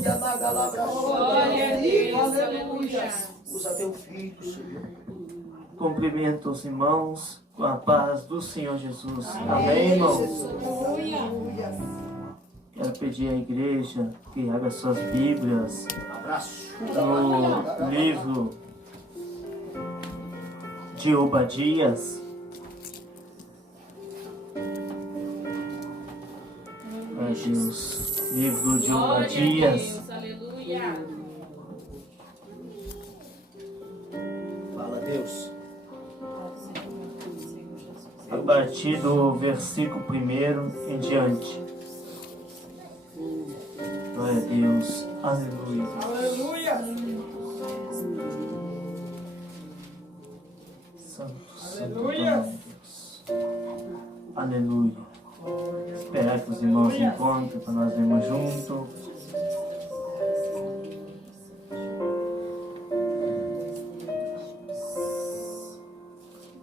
Glória a Deus. Aleluia. Usa teu filho, Senhor. Cumprimento os irmãos com a paz do Senhor Jesus. Amém, irmãos? Quero pedir à igreja que abra suas Bíblias no livro de Obadias. Ai, Deus. Livro de Obadias. Aleluia. Fala, Deus. A partir do versículo 1 em diante. Glória a Deus. Aleluia. Aleluia. Santo, santo Deus. Aleluia. Esperar que os irmãos se encontrem para nós lermos junto.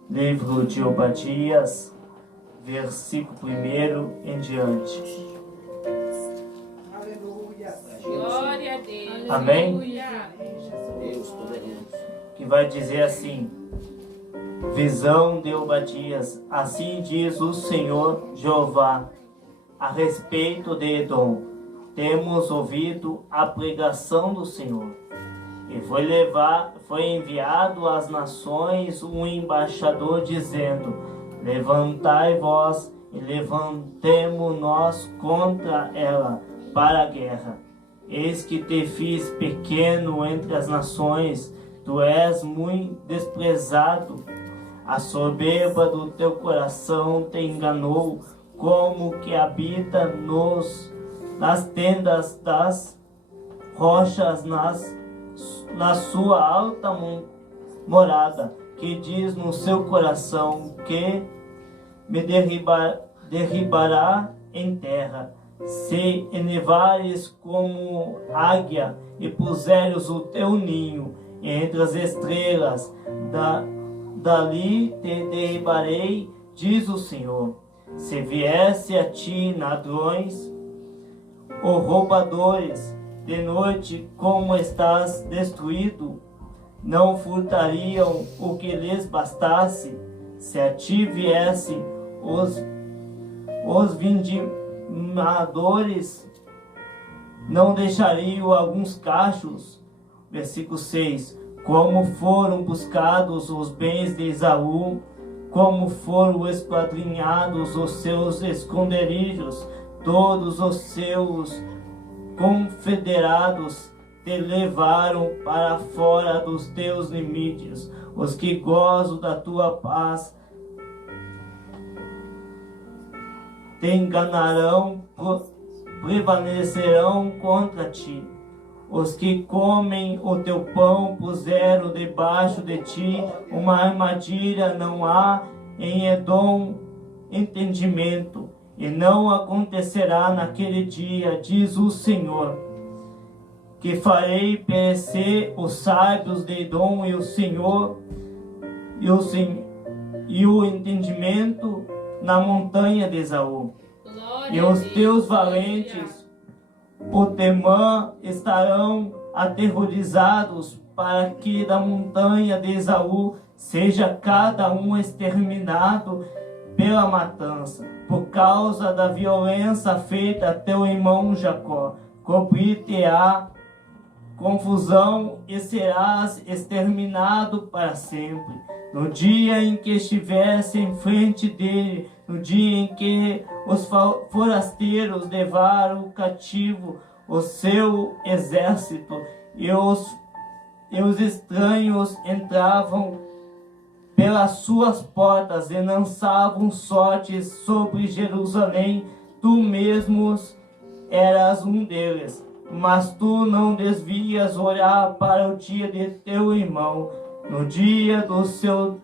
Livro de Obadias, versículo 1 em diante. Glória a Deus. Amém? Deus poderoso. Que vai dizer assim: visão de Obadias, assim diz o Senhor Jeová, a respeito de Edom. Temos ouvido a pregação do Senhor, e foi enviado às nações um embaixador dizendo: levantai vós e levantemo nós contra ela para a guerra. Eis que te fiz pequeno entre as nações, tu és muito desprezado. A soberba do teu coração te enganou, como que habita nas tendas das rochas, na sua alta morada, que diz no seu coração que me derribará em terra. Se elevares como águia e puseres o teu ninho entre as estrelas, dali te derribarei, diz o Senhor. Se viesse a ti ladrões ou roubadores, de noite, como estás destruído, não furtariam o que lhes bastasse. Se a ti viesse os vindimadores, não deixariam alguns cachos. Versículo 6. Como foram buscados os bens de Esaú, como foram esquadrinhados os seus esconderijos, todos os seus confederados te levaram para fora dos teus limites. Os que gozam da tua paz te enganarão, prevalecerão contra ti. Os que comem o teu pão puseram debaixo de ti uma armadilha. Não há em Edom entendimento, e não acontecerá naquele dia, diz o Senhor, que farei perecer os sábios de Edom e o Senhor e o entendimento na montanha de Esaú. E os teus valentes, o Temã, estarão aterrorizados, para que da montanha de Esaú seja cada um exterminado pela matança, por causa da violência feita a teu irmão Jacó. Cobrir-te-á confusão e serás exterminado para sempre. No dia em que estivesse em frente dele, no dia em que os forasteiros levaram cativo o seu exército e os estranhos entravam pelas suas portas e lançavam sortes sobre Jerusalém, tu mesmos eras um deles. Mas tu não desvias olhar para o dia de teu irmão, no dia do seu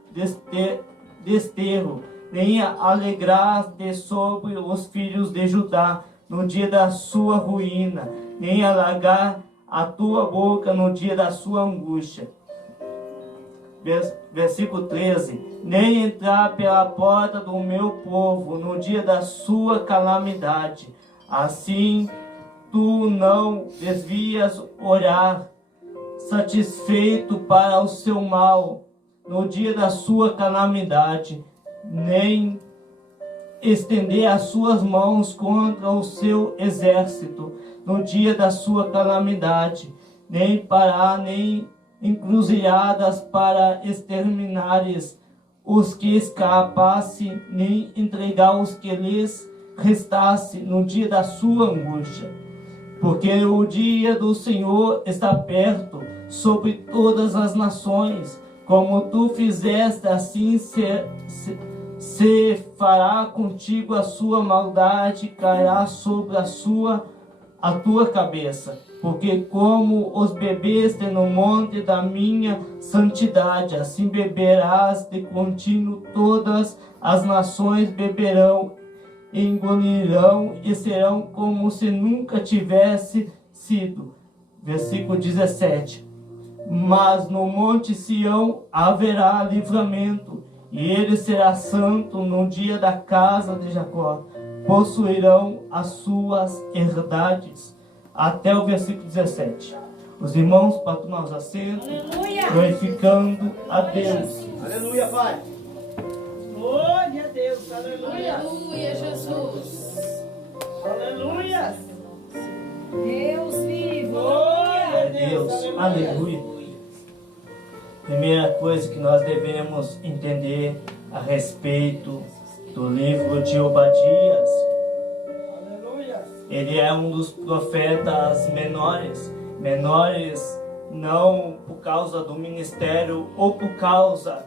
desterro, nem alegrar-te sobre os filhos de Judá, no dia da sua ruína, nem alargar a tua boca no dia da sua angústia. Versículo 13. Nem entrar pela porta do meu povo no dia da sua calamidade. Assim tu não desvias olhar, satisfeito para o seu mal, no dia da sua calamidade, nem estender as suas mãos contra o seu exército, no dia da sua calamidade, nem parar, nem encruzilhadas para exterminares os que escapassem, nem entregar os que lhes restasse no dia da sua angústia. Porque o dia do Senhor está perto sobre todas as nações, como tu fizeste, assim se fará contigo, a sua maldade cairá sobre a tua cabeça. Porque como os bebeste no monte da minha santidade, assim beberás de contínuo, todas as nações beberão, engolirão e serão como se nunca tivesse sido. Versículo 17. Mas no monte Sião haverá livramento, e ele será santo no dia da casa de Jacó. Possuirão as suas herdades. Até o versículo 17. Os irmãos, para tomar os assentos, glorificando a Deus. Aleluia, Pai. Glória a Deus, aleluia. Aleluia, Jesus. Aleluia. Deus vivo. Glória a Deus, aleluia. Primeira coisa que nós devemos entender a respeito do livro de Obadias. Aleluia. Ele é um dos profetas menores não por causa do ministério ou por causa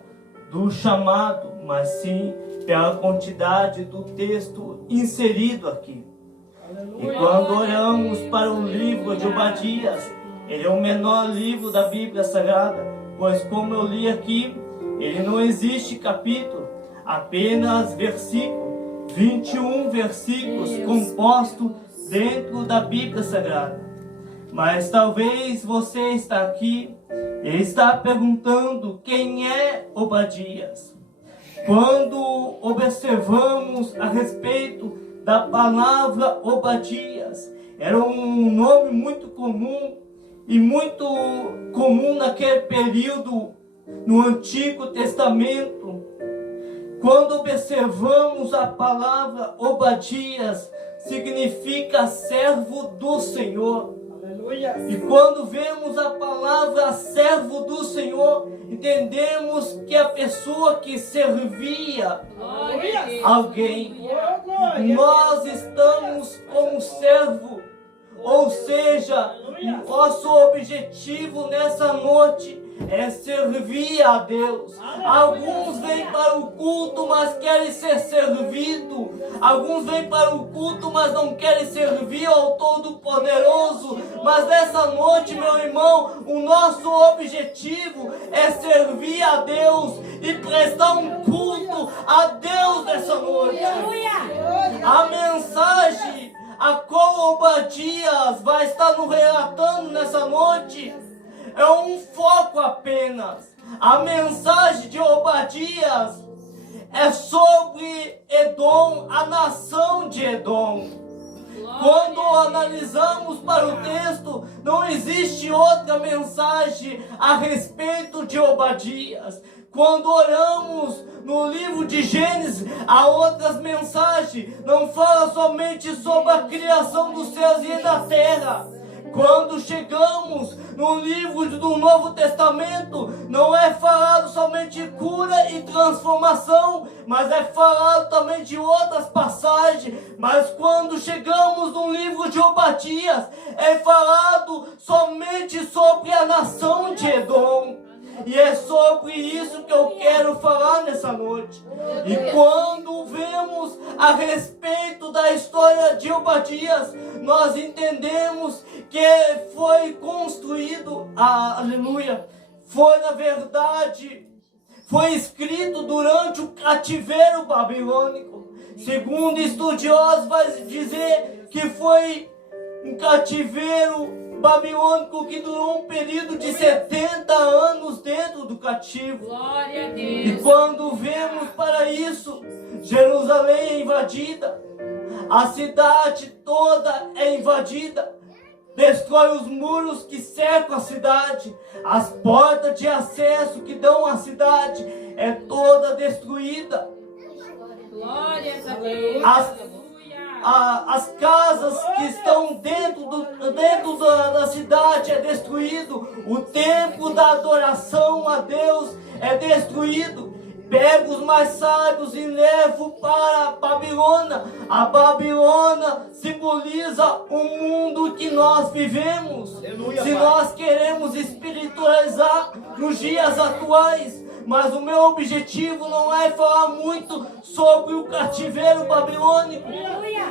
do chamado, mas sim pela quantidade do texto inserido aqui. E quando olhamos para o livro de Obadias, ele é o menor livro da Bíblia Sagrada, pois como eu li aqui, ele não existe capítulo, apenas versículo, 21 versículos compostos dentro da Bíblia Sagrada. Mas talvez você está aqui e está perguntando quem é Obadias. Quando observamos a respeito da palavra Obadias, era um nome muito comum naquele período no Antigo Testamento. Quando observamos a palavra Obadias, significa servo do Senhor. Aleluia. E quando vemos a palavra servo do Senhor, entendemos que a pessoa que servia Glória a Deus. alguém. Oh, glória. Nós estamos como servo, ou seja, nosso objetivo nessa noite é servir a Deus. Alguns vêm para o culto, mas querem ser servidos. Alguns vêm para o culto, mas não querem servir ao Todo-Poderoso. Mas nessa noite, meu irmão, o nosso objetivo é servir a Deus e prestar um culto a Deus nessa noite. A mensagem a qual Obadias vai estar nos relatando nessa noite é um foco apenas. A mensagem de Obadias é sobre Edom, a nação de Edom. Quando analisamos para o texto, não existe outra mensagem a respeito de Obadias. Quando olhamos no livro de Gênesis, há outras mensagens. Não fala somente sobre a criação dos céus e da terra. Quando chegamos no livro do Novo Testamento, não é falado somente de cura e transformação, mas é falado também de outras passagens. Mas quando chegamos no livro de Obadias, é falado somente sobre a nação de Edom. E é sobre isso que eu quero falar nessa noite. E quando vemos a respeito da história de Obadias, nós entendemos que foi construído, aleluia, foi escrito durante o cativeiro babilônico. Segundo estudiosos, vai dizer que foi um cativeiro babilônico que durou um período de 70 anos dentro do cativo. Glória a Deus. E quando vemos para isso, Jerusalém é invadida, a cidade toda é invadida, destrói os muros que cercam a cidade, as portas de acesso que dão à cidade é toda destruída. Glórias a Deus. Aleluia. As casas que estão dentro da cidade é destruído. O templo da adoração a Deus é destruído. Pego os mais sábios e levo para a Babilônia. A Babilônia simboliza o mundo que nós vivemos. Aleluia, Se Pai. nós queremos espiritualizar nos dias atuais, mas o meu objetivo não é falar muito sobre o cativeiro babilônico.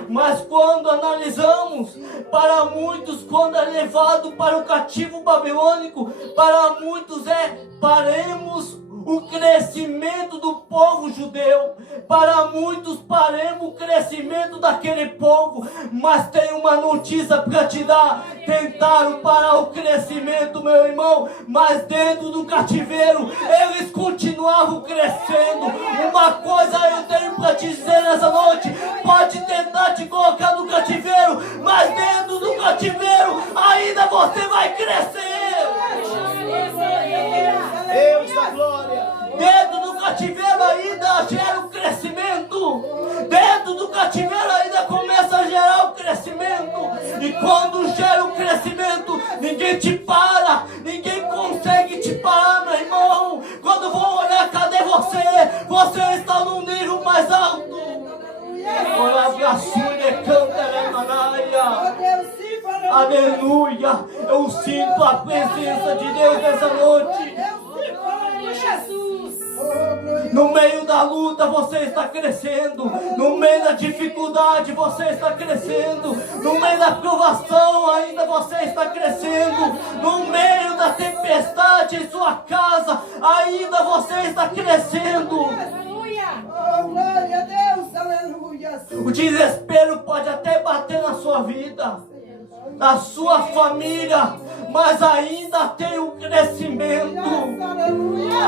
Mas quando analisamos, para muitos, quando é levado para o cativo babilônico, para muitos paremos o crescimento do povo judeu. Para muitos paremos o crescimento daquele povo. Mas tem uma notícia para te dar. Tentaram parar o crescimento, meu irmão, mas dentro do cativeiro eles continuavam crescendo. Uma coisa eu tenho para te dizer nessa noite: pode tentar te colocar no cativeiro, mas dentro do cativeiro ainda você vai crescer. Deus da glória. Dentro do cativeiro ainda gera o crescimento. Dentro do cativeiro ainda começa a gerar o crescimento. E quando gera o crescimento, ninguém te para. Ninguém consegue te parar, meu irmão. Quando vão olhar, cadê você? Você está num nível mais alto. Aleluia. Eu sinto a presença de Deus nessa noite. No meio da luta você está crescendo. No meio da dificuldade você está crescendo. No meio da provação ainda você está crescendo. No meio da tempestade em sua casa ainda você está crescendo. Glória a Deus, aleluia. O desespero pode até bater na sua vida, na sua família, mas ainda tem um crescimento.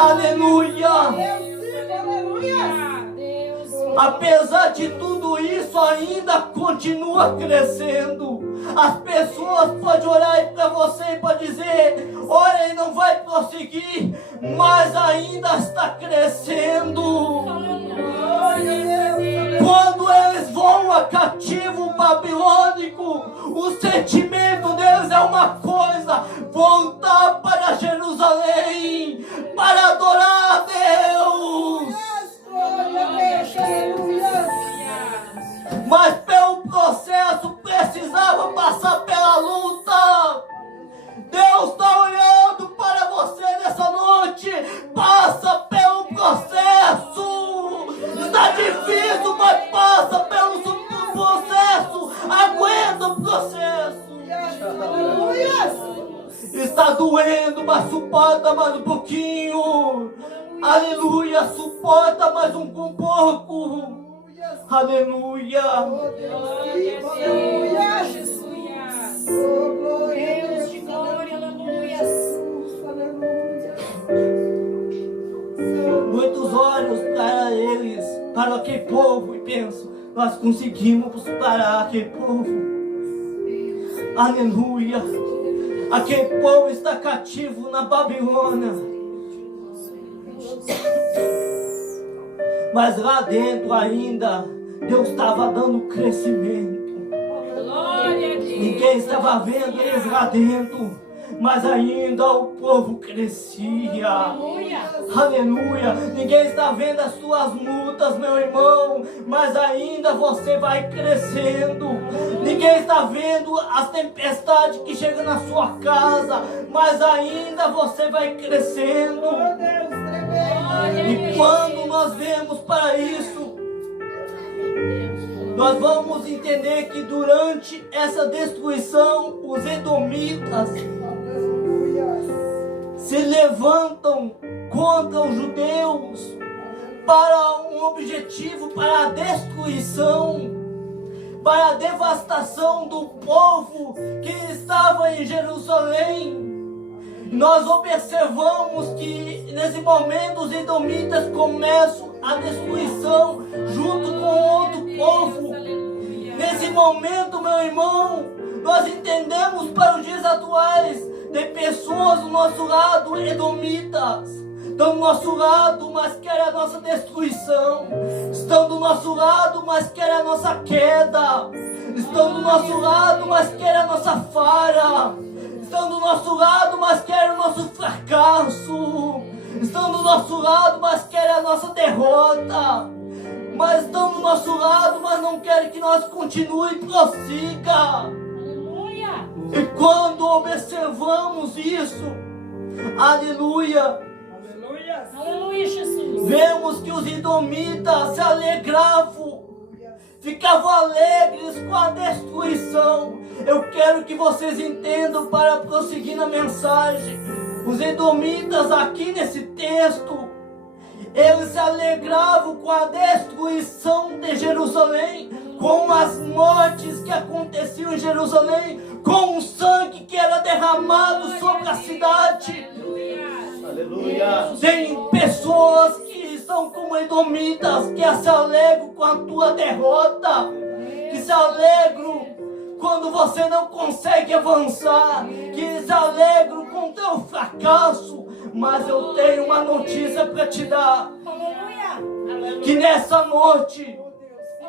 Aleluia. Apesar de tudo isso, ainda continua crescendo. As pessoas podem olhar para você e podem dizer: olha, ele não vai prosseguir, mas ainda está crescendo. Quando eles vão a cativo babilônico, o sentimento deles é uma coisa: voltar para Jerusalém, para adorar a Deus. Mas pelo processo precisava passar pela luta. Deus está olhando para você nessa noite. Passa pelo processo. Está difícil, mas passa pelo processo. Aguenta o processo. Está doendo, mas suporta mais um pouquinho. Aleluia, suporta mais um pouco. Aleluia. Deus de glória, aleluia. Muitos olhos para eles, para aquele povo, e pensam: nós conseguimos parar aquele povo. Aleluia. Aquele povo está cativo na Babilônia. Mas lá dentro ainda Deus estava dando crescimento. Glória a Deus. Ninguém estava vendo eles lá dentro, mas ainda o povo crescia. Aleluia. Ninguém está vendo as suas lutas, meu irmão, mas ainda você vai crescendo. Ninguém está vendo as tempestades que chegam na sua casa, mas ainda você vai crescendo. E quando nós vemos para isso, nós vamos entender que durante essa destruição, os edomitas se levantam contra os judeus para um objetivo, para a destruição, para a devastação do povo que estava em Jerusalém. Nós observamos que nesse momento os edomitas começam a destruição junto com outro povo. Nesse momento, meu irmão, Nós entendemos para os dias atuais, tem pessoas do nosso lado edomitas, estão do nosso lado, mas querem a nossa destruição, estão do nosso lado, mas querem a nossa queda, estão do nosso lado, mas querem a nossa falha, estão do nosso lado, mas querem o nosso fracasso, estão do nosso lado, mas querem a nossa derrota, mas estão do nosso lado, mas não querem que nós continue e prossiga. Aleluia. E quando observamos isso, aleluia, Aleluia, Jesus. vemos que os edomitas se alegravam, ficavam alegres com a destruição. Eu quero que vocês entendam para prosseguir na mensagem. Os edomitas aqui nesse texto, eles se alegravam com a destruição de Jerusalém, com as mortes que aconteciam em Jerusalém, com o sangue que era derramado sobre a cidade. Aleluia. Tem pessoas que estão como edomitas, que se alegram com a tua derrota, que se alegram quando você não consegue avançar, que se alegram com o teu fracasso. Mas eu tenho uma notícia para te dar, que nessa noite,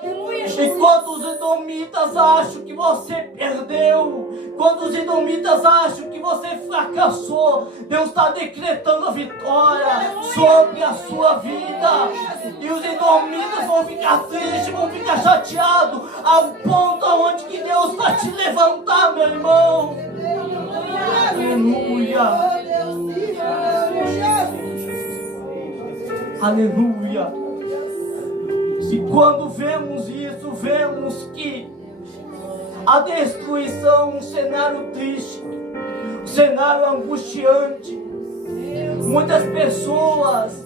enquanto os edomitas acham que você perdeu, quando os edomitas acham que você fracassou, Deus está decretando a vitória sobre a sua vida. E os edomitas vão ficar tristes, vão ficar chateados, ao ponto onde que Deus vai te levantar, meu irmão. Aleluia. Aleluia. E quando vemos isso, vemos que a destruição, um cenário triste, um cenário angustiante. Muitas pessoas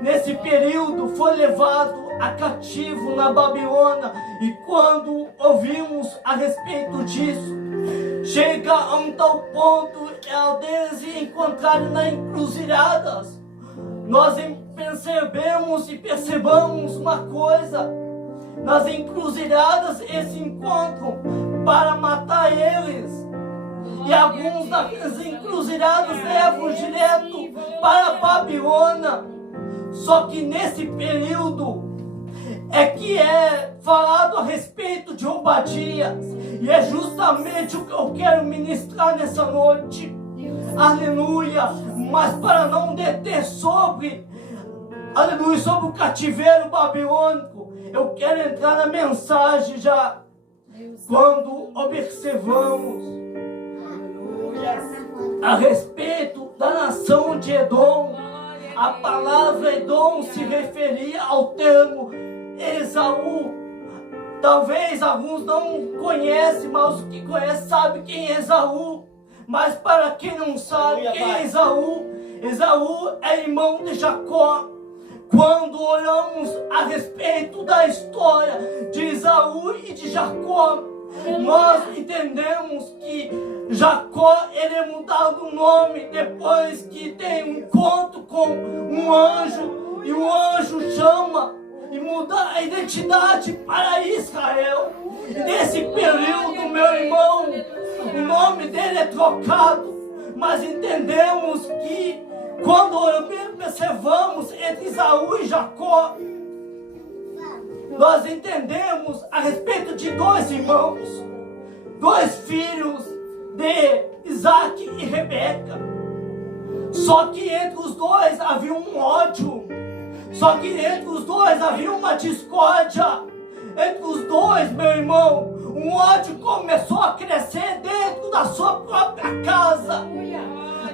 nesse período foram levadas a cativo na Babilônia. E quando ouvimos a respeito disso, chega a um tal ponto deles se encontrarem nas encruzilhadas. Nós percebamos uma coisa: nas encruzilhadas eles se encontram para matar eles, e alguns das encruzilhadas levam direto para a Babilônia. Só que nesse período é que é falado a respeito de Obadias, e é justamente o que eu quero ministrar nessa noite. Aleluia. Mas para não deter sobre o cativeiro babilônico, eu quero entrar na mensagem já. Quando observamos a respeito da nação de Edom, a palavra Edom se referia ao termo Esaú. Talvez alguns não conhecem, mas os que conhecem sabem quem é Esaú. Mas para quem não sabe quem é Esaú, Esaú é irmão de Jacó. Quando olhamos a respeito da história de Esaú e de Jacó, nós entendemos que Jacó ele é mudado o nome depois que tem um encontro com um anjo, e o anjo chama e muda a identidade para Israel. E nesse período, meu irmão, o nome dele é trocado, mas entendemos que quando observamos entre Esaú e Jacó, nós entendemos a respeito de dois irmãos, dois filhos de Isaac e Rebeca. Só que entre os dois havia um ódio, só que entre os dois havia uma discórdia. Entre os dois, meu irmão, um ódio começou a crescer dentro da sua própria casa.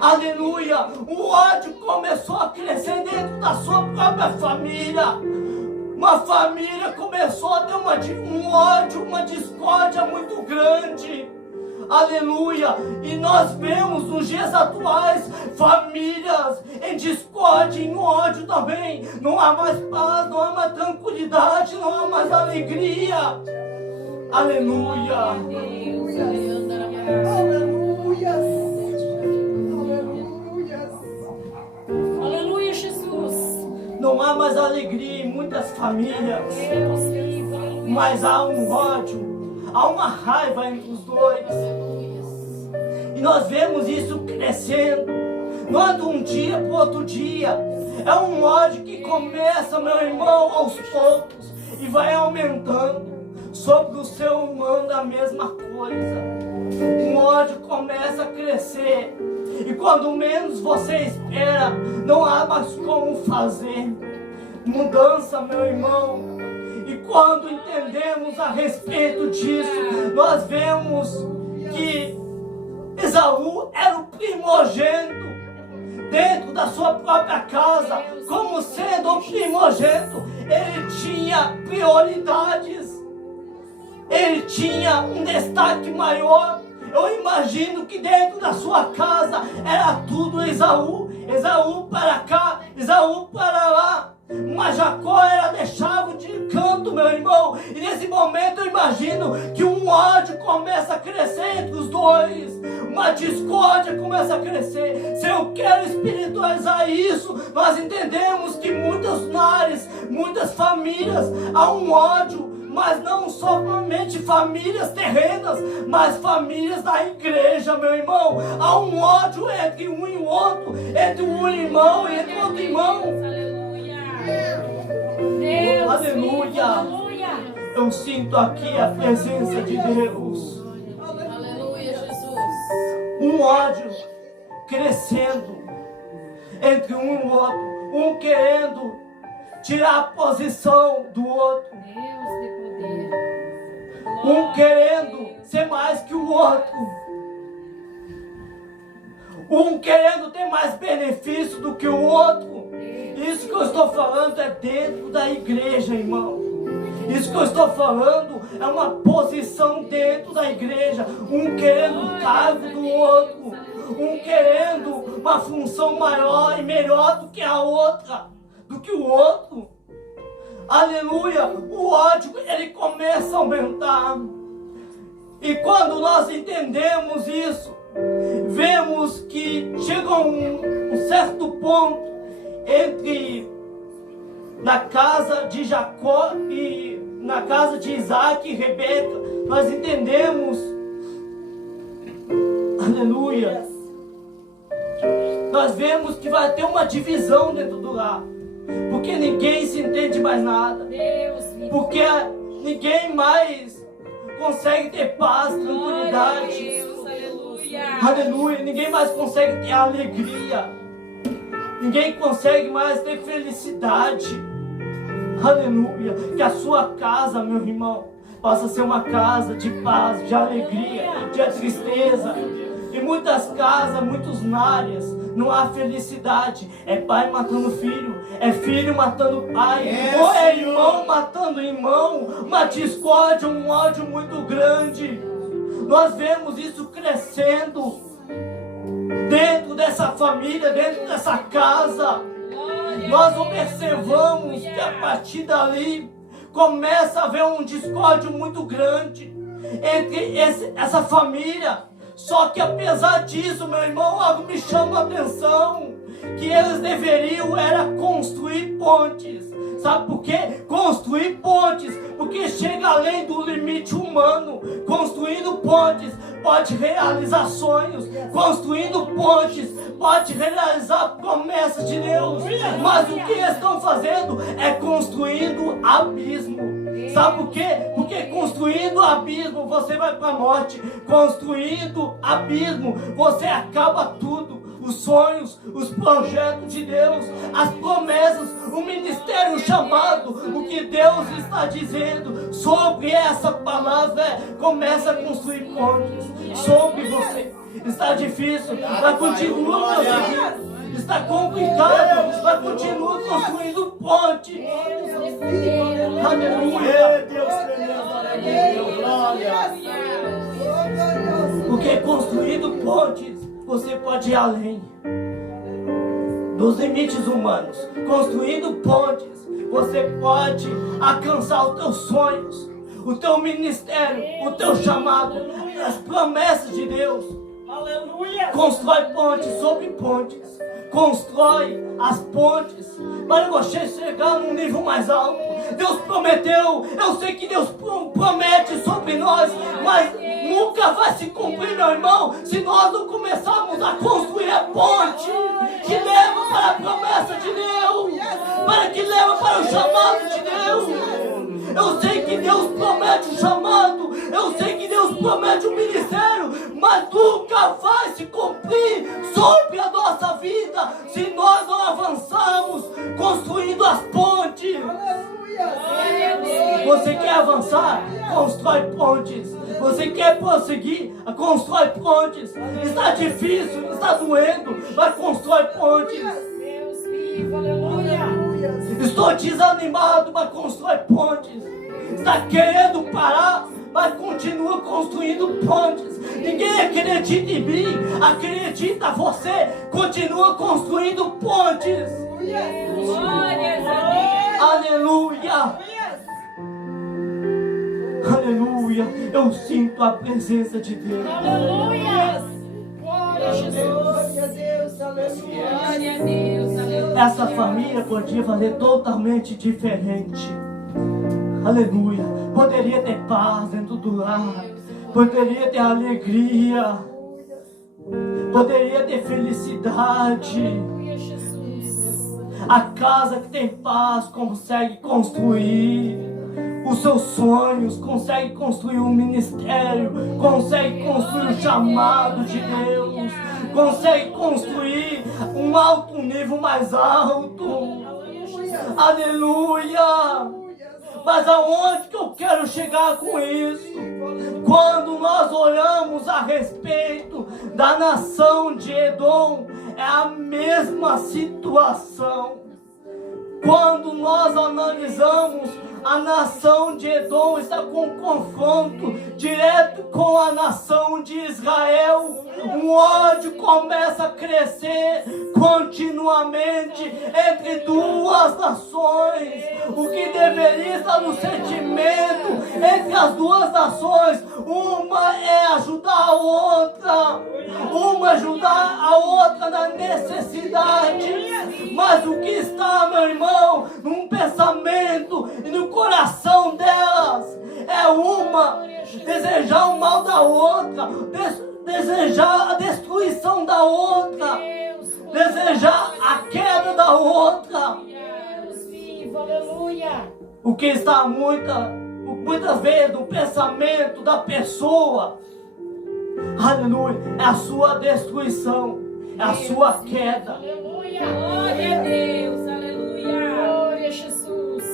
Aleluia. O ódio começou a crescer dentro da sua própria família. Uma família começou a ter um ódio, uma discórdia muito grande. Aleluia. E nós vemos nos dias atuais famílias em discórdia, em ódio também. Não há mais paz, não há mais tranquilidade, não há mais alegria. Aleluia. Aleluia. Aleluia, Jesus. Não há mais alegria em muitas famílias, mas há um ódio. há uma raiva entre os dois. E nós vemos isso crescendo. Não é de um dia para o outro dia. É um ódio que começa, meu irmão, aos poucos e vai aumentando. Sobre o ser humano a mesma coisa. O ódio começa a crescer. E quando menos você espera, não há mais como fazer. Mudança, meu irmão. E quando entendemos a respeito disso, nós vemos que Esaú era o primogênito dentro da sua própria casa. Como sendo o primogênito, ele tinha prioridades. Ele tinha um destaque maior. Eu imagino que dentro da sua casa era tudo Esaú. Esaú para cá, Esaú para lá. Mas Jacó era deixado de canto, meu irmão. E nesse momento eu imagino que um ódio começa a crescer entre os dois. Uma discórdia começa a crescer. Se eu quero espiritualizar isso, nós entendemos que muitos lares, muitas famílias, há um ódio. Mas não somente famílias terrenas, mas famílias da igreja, meu irmão. Há um ódio entre um e o outro, entre um irmão e entre outro irmão. Deus, Aleluia. Aleluia. Eu sinto aqui a presença de Deus. Aleluia, Jesus. Um ódio crescendo entre um e o outro. Um querendo tirar a posição do outro. Deus de poder. Um querendo ser mais que o outro. Um querendo ter mais benefício do que o outro. Isso que eu estou falando é dentro da igreja, irmão. Isso que eu estou falando é uma posição dentro da igreja. Um querendo o cargo do outro. Um querendo uma função maior e melhor do que a outra. Do que o outro. Aleluia. O ódio, ele começa a aumentar. E quando nós entendemos isso, vemos que chega um certo ponto entre na casa de Jacó e na casa de Isaac e Rebeca. Nós entendemos, aleluia, nós vemos que vai ter uma divisão dentro do lar, porque ninguém se entende mais nada, Deus, porque ninguém mais consegue ter paz, tranquilidade, Deus, aleluia. aleluia, ninguém mais consegue ter alegria. Ninguém consegue mais ter felicidade. Aleluia. Que a sua casa, meu irmão, possa ser uma casa de paz, de alegria, de tristeza. Em muitas casas, muitos lares, não há felicidade. É pai matando filho, é filho matando pai, ou é irmão matando irmão. Uma discórdia, um ódio muito grande. Nós vemos isso crescendo dentro dessa família, dentro dessa casa. Nós observamos que a partir dali começa a haver um discórdia muito grande entre essa família. Só que apesar disso, meu irmão, algo me chama a atenção, que eles deveriam era construir pontes. Sabe por quê? Construir pontes, porque chega além do limite humano. Construindo pontes pode realizar sonhos. Construindo pontes pode realizar promessas de Deus. Mas o que eles estão fazendo é construindo abismo. Sabe por quê? Porque construindo abismo você vai para a morte. Construindo abismo você acaba tudo. Os sonhos, os projetos de Deus, as promessas, o ministério chamado, o que Deus está dizendo sobre essa palavra, começa a construir pontes sobre você. Está difícil, mas continua prosseguindo. Está complicado, mas continua construindo ponte. Aleluia. Deus tremendo, aleluia, glória. Porque construindo pontes, você pode ir além dos limites humanos. Construindo pontes, você pode alcançar os teus sonhos, o teu ministério, o teu chamado, as promessas de Deus. Aleluia. Constrói pontes sobre pontes. constrói as pontes para você chegar num nível mais alto. Deus prometeu, eu sei que Deus promete sobre nós, mas nunca vai se cumprir, meu irmão, se nós não começarmos a construir a ponte que leva para a promessa de Deus, para que leva para o chamado de Deus. Eu sei que Deus promete o chamado, eu sei que Deus promete o ministério, mas nunca vai se cumprir sobre a nossa vida se nós não avançarmos construindo as pontes. Você quer avançar? Constrói pontes. Você quer prosseguir? Constrói pontes. Está difícil, está doendo, mas constrói pontes. Deus vivo, aleluia. Estou desanimado, mas constrói pontes. Está querendo parar, mas continua construindo pontes. Ninguém acredita em mim, acredita você, continua construindo pontes. Glórias a Deus. Aleluia, aleluia. Eu sinto a presença de Deus. Aleluia. Glória a Jesus. Glória a Deus, aleluia. Glória a Deus, aleluia. Essa família podia fazer totalmente diferente. Aleluia. Poderia ter paz dentro do lar. Poderia ter alegria. Poderia ter felicidade. Aleluia, Jesus. A casa que tem paz consegue construir os seus sonhos, consegue construir um ministério, consegue construir o chamado de Deus, consegue construir um alto nível mais alto. Aleluia! Mas aonde que eu quero chegar com isso? Quando nós olhamos a respeito da nação de Edom, é a mesma situação. Quando nós analisamos, a nação de Edom está com um confronto direto com a nação de Israel. Um ódio começa a crescer continuamente entre duas nações. O que deveria estar no sentimento entre as duas nações, uma é ajudar a outra, uma ajudar a outra na necessidade. Mas o que está, meu irmão, num pensamento e no coração delas é uma desejar o mal da outra, desejar a destruição da outra, desejar a queda da outra. Deus vivo, aleluia. O que está muitas vezes no pensamento da pessoa, aleluia, é a sua destruição, é a sua queda. Aleluia. Glória a Deus, aleluia. Glória a Jesus.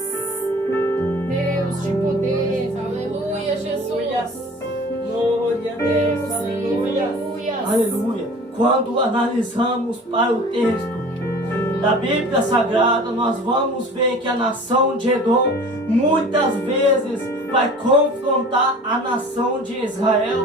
Deus de poder, aleluia, Jesus. Glória a Deus, Deus vivo, aleluia. aleluia. Aleluia. Quando analisamos para o texto da Bíblia Sagrada, nós vamos ver que a nação de Edom muitas vezes vai confrontar a nação de Israel.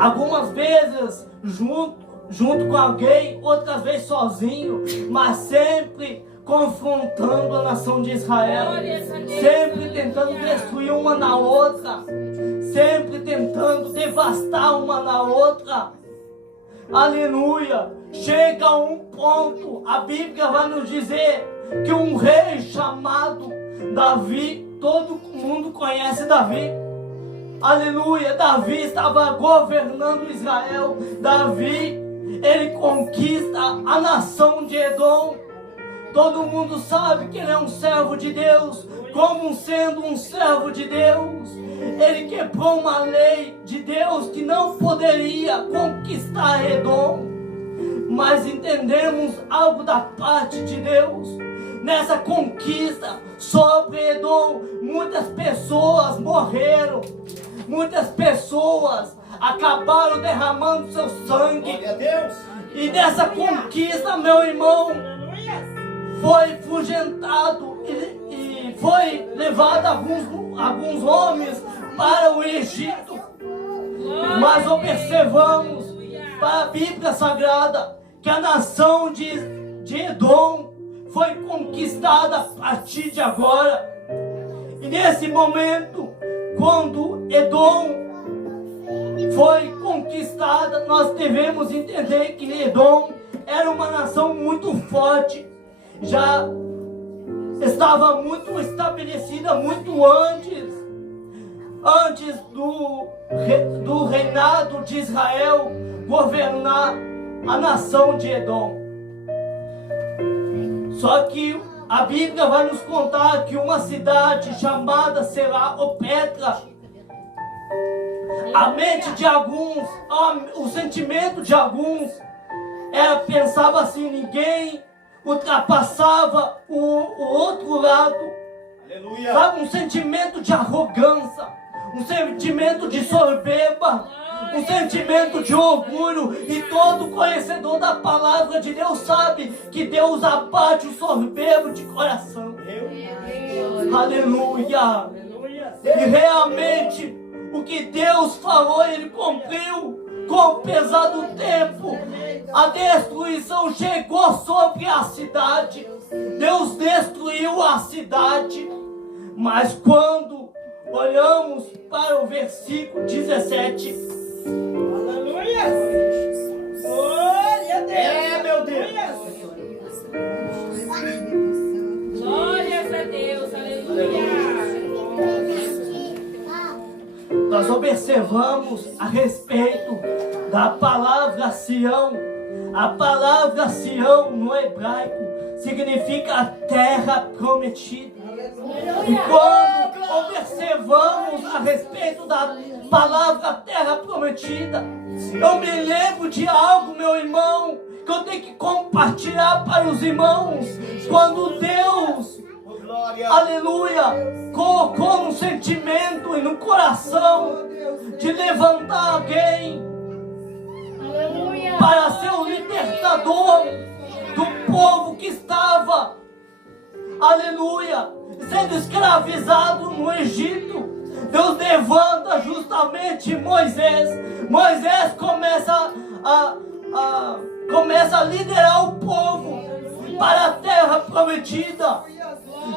Algumas vezes junto com alguém, outras vezes sozinho, mas sempre confrontando a nação de Israel, sempre tentando destruir uma na outra, sempre tentando devastar uma na outra. Aleluia! Chega a um ponto, a Bíblia vai nos dizer que um rei chamado Davi, todo mundo conhece Davi. Aleluia! Davi estava governando Israel. Davi, ele conquista a nação de Edom. Todo mundo sabe que ele é um servo de Deus. Como sendo um servo de Deus, ele quebrou uma lei de Deus que não poderia conquistar Edom. Mas entendemos algo da parte de Deus. Nessa conquista sobre Edom, muitas pessoas morreram. Muitas pessoas acabaram derramando seu sangue. Glória a Deus. E nessa conquista, meu irmão, foi fugentado e foi levado alguns homens para o Egito. Mas observamos para a Bíblia Sagrada que a nação de Edom foi conquistada a partir de agora. E nesse momento, quando Edom foi conquistada, nós devemos entender que Edom era uma nação muito forte, já estava muito estabelecida muito antes do reinado de Israel governar a nação de Edom. Só que a Bíblia vai nos contar que uma cidade chamada será Petra. A mente de alguns, o sentimento de alguns pensava assim: ninguém ultrapassava o outro lado. Aleluia. Sabe, um sentimento de arrogância, um sentimento de soberba, um sentimento de orgulho. E todo conhecedor da palavra de Deus sabe que Deus abate o soberbo de coração. Aleluia. E realmente o que Deus falou, Ele cumpriu. Com o pesar do tempo, a destruição chegou sobre a cidade. Deus destruiu a cidade. Mas quando olhamos para o versículo 17, Aleluia! Glória a Deus! Meu Deus! Glórias a Deus, aleluia. nós observamos a respeito da palavra Sião. A palavra Sião no hebraico significa a terra prometida. E quando observamos a respeito da palavra terra prometida, eu me lembro de algo, meu irmão, que eu tenho que compartilhar para os irmãos. Quando Deus, aleluia, colocou no sentimento e no coração de levantar alguém para ser o libertador do povo que estava, aleluia, sendo escravizado no Egito. Deus levanta justamente Moisés. Moisés começa a liderar o povo para a terra prometida,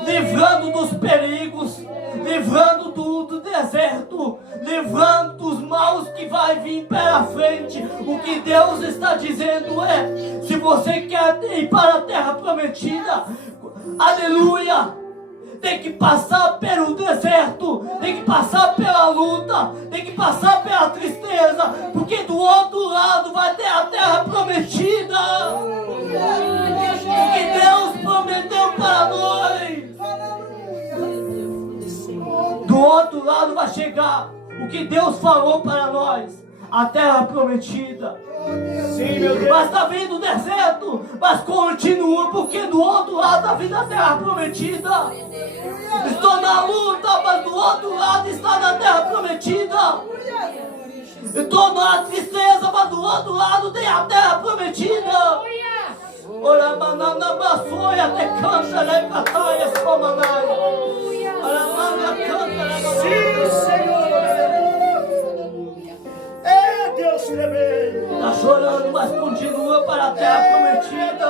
livrando dos perigos, livrando do deserto, livrando dos maus que vai vir pela frente. O que Deus está dizendo é: se você quer ir para a terra prometida, aleluia, tem que passar pelo deserto, tem que passar pela luta, tem que passar pela tristeza, porque do outro lado vai ter a terra prometida. O que Deus prometeu para nós, do outro lado vai chegar o que Deus falou para nós, a terra prometida. Sim, meu Deus. Mas está vindo o deserto, mas continua, porque do outro lado está vindo a terra prometida. Estou na luta, mas do outro lado está na terra prometida. Estou na tristeza, mas do outro lado tem a terra prometida. Ora, manana, baçoia, te canta, né, cataia, somanai. Ora, mana, canta, né, Sim, Senhor. É Deus tremendo. está chorando, mas continua para a terra prometida.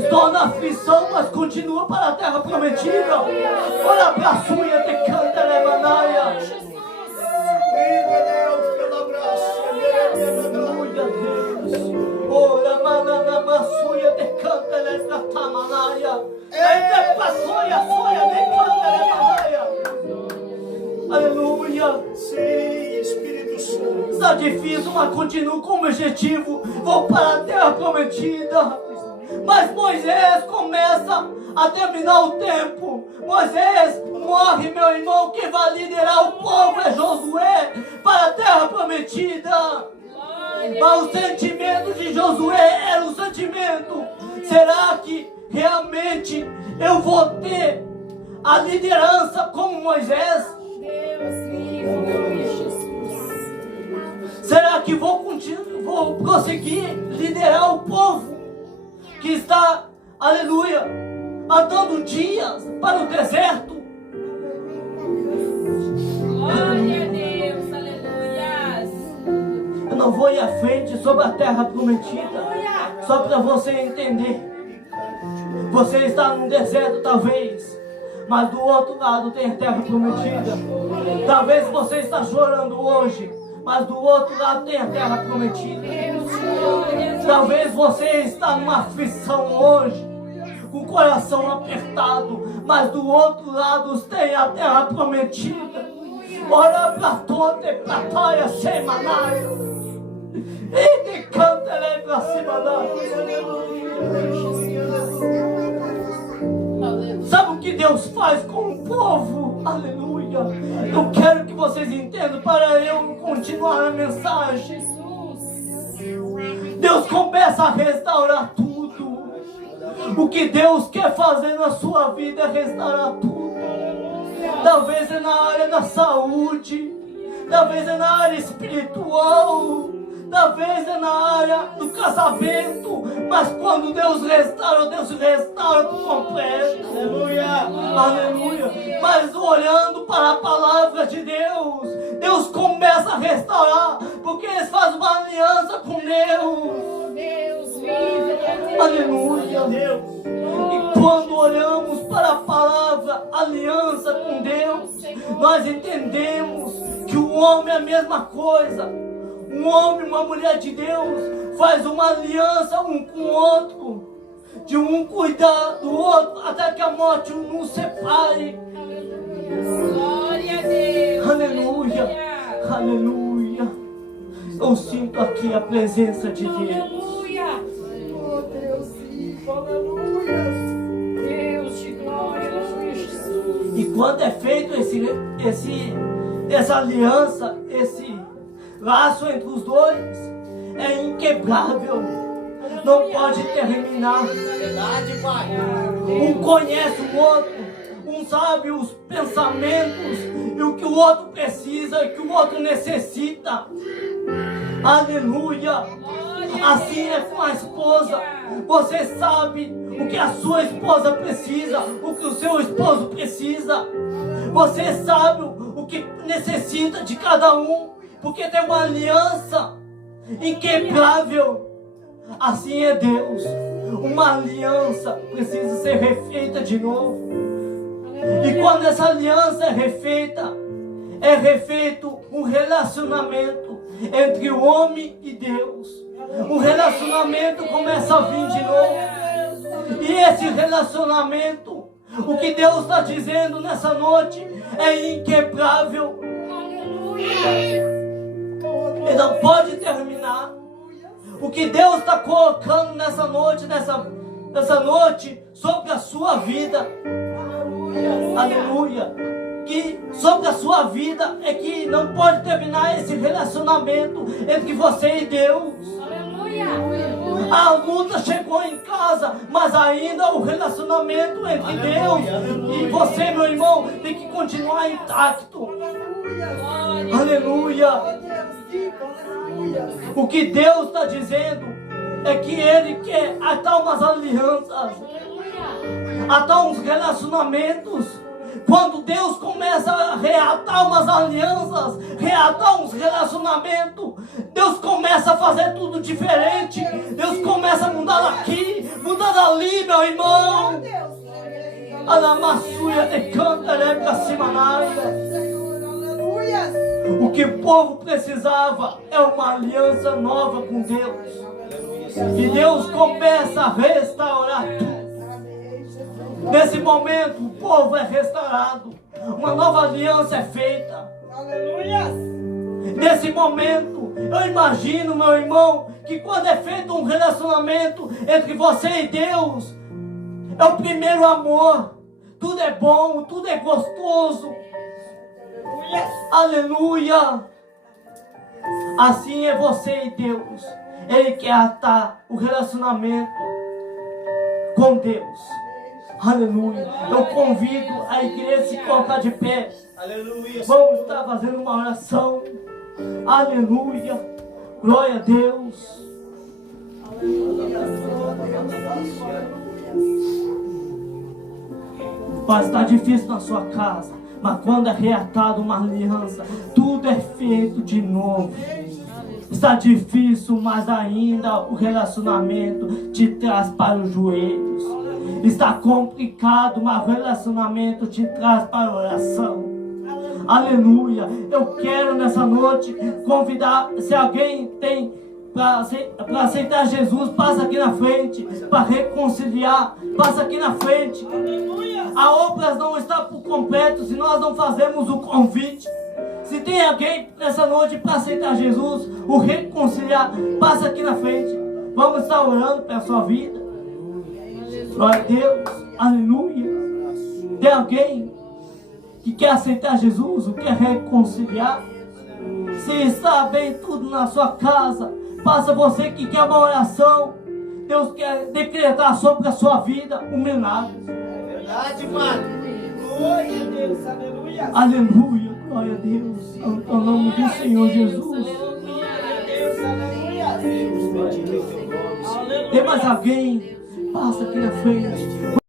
Estou na aflição, mas continua para a terra prometida. Olha para a sua, te canta, né, manaia. Pelo abraço. Aleluia, Deus. Ora, manana, baçoia, te canta, né, catamanaia. Eita, passoia, soia, te canta, né, manaia. Aleluia. Sim, Espírito Santo. Está difícil, mas continuo com o objetivo. Vou para a terra prometida. Mas Moisés começa a terminar o tempo. Moisés morre, meu irmão. Quem vai liderar o povo é Josué para a terra prometida. Mas o sentimento de Josué era o sentimento: será que realmente eu vou ter a liderança como Moisés? Será que vou conseguir liderar o povo que está, aleluia, andando dias para o deserto? Glória a Deus, aleluia. Eu não vou ir à frente sobre a terra prometida, só para você entender. Você está num deserto talvez, mas do outro lado tem a terra prometida. Talvez você está chorando hoje, mas do outro lado tem a terra prometida. Talvez você está numa aflição hoje, com o coração apertado, mas do outro lado tem a terra prometida. Ora pra toda e pra taia semanaia. E te canta ele pra cima da. Sabe o que Deus faz com o povo? Aleluia. Eu quero que vocês entendam para eu continuar a mensagem. Deus começa a restaurar tudo. O que Deus quer fazer na sua vida é restaurar tudo. Talvez é na área da saúde, talvez é na área espiritual, talvez é na área do casamento, mas quando Deus restaura por completo. Aleluia, aleluia. Mas olhando para a palavra de Deus, Deus começa a restaurar, porque eles fazem uma aliança com Deus. Deus vive. Aleluia, Deus. E quando olhamos para a palavra aliança com Deus, nós entendemos que o homem é a mesma coisa. Um homem e uma mulher de Deus faz uma aliança um com o outro, de um cuidar do outro até que a morte nos separe. Glória a Deus. Aleluia, aleluia. Eu sinto aqui a presença de Deus. Aleluia. Oh, Deus, aleluia. Deus de glória, aleluia, Jesus. E quando é feito essa aliança, esse laço entre os dois, é inquebrável. Não pode terminar. Verdade, Pai. Um conhece o outro, um sabe os pensamentos e o que o outro precisa e o que o outro necessita. Aleluia. Assim é com a esposa. Você sabe o que a sua esposa precisa, o que o seu esposo precisa. Você sabe o que necessita de cada um, porque tem uma aliança inquebrável. Assim é Deus. Uma aliança precisa ser refeita de novo. E quando essa aliança é refeito um relacionamento entre o homem e Deus. O relacionamento começa a vir de novo. E esse relacionamento, o que Deus está dizendo nessa noite, é inquebrável. E não pode terminar. O que Deus está colocando nessa noite sobre a sua vida. Aleluia. Que sobre a sua vida é que não pode terminar esse relacionamento entre você e Deus. A luta chegou em casa, mas ainda o relacionamento entre Deus e você, meu irmão, tem que continuar intacto. Aleluia. O que Deus está dizendo é que Ele quer atar umas alianças, atar uns relacionamentos. Quando Deus começa a reatar umas alianças, reatar uns relacionamentos, Deus começa a fazer tudo diferente. Deus começa a mudar aqui, mudar ali, meu irmão. A lamassuia de canta, né, pra cima na área. O que o povo precisava é uma aliança nova com Deus. E Deus começa a restaurar tudo. Nesse momento, o povo é restaurado. Uma nova aliança é feita. Nesse momento, eu imagino, meu irmão, que quando é feito um relacionamento entre você e Deus, é o primeiro amor. Tudo é bom, tudo é gostoso. Aleluia. Assim é você e Deus. Ele quer atar o relacionamento com Deus. Aleluia. Eu convido a igreja a se colocar de pé. Aleluia. Vamos estar fazendo uma oração. Aleluia. Glória a Deus. Pode estar difícil na sua casa, mas quando é reatada uma aliança, tudo é feito de novo. Está difícil, mas ainda o relacionamento te traz para os joelhos. Está complicado, mas o relacionamento te traz para a oração. Aleluia. Eu quero nessa noite convidar, se alguém tem para aceitar Jesus, passa aqui na frente, para reconciliar, passa aqui na frente. A obra não está por completo se nós não fazemos o convite. Se tem alguém nessa noite para aceitar Jesus, o reconciliar, passa aqui na frente. Vamos estar orando pela sua vida. Glória a Deus, aleluia. Tem alguém que quer aceitar Jesus, o quer reconciliar? Se está bem tudo na sua casa, passa você que quer uma oração. Deus quer decretar sobre a sua vida um milagre. É verdade, Pai. Glória a Deus, aleluia. Aleluia, glória a Deus. Ao nome do Senhor Jesus. Deus, bendito é o teu nome, Senhor. Tem mais alguém? Passa aqui na frente.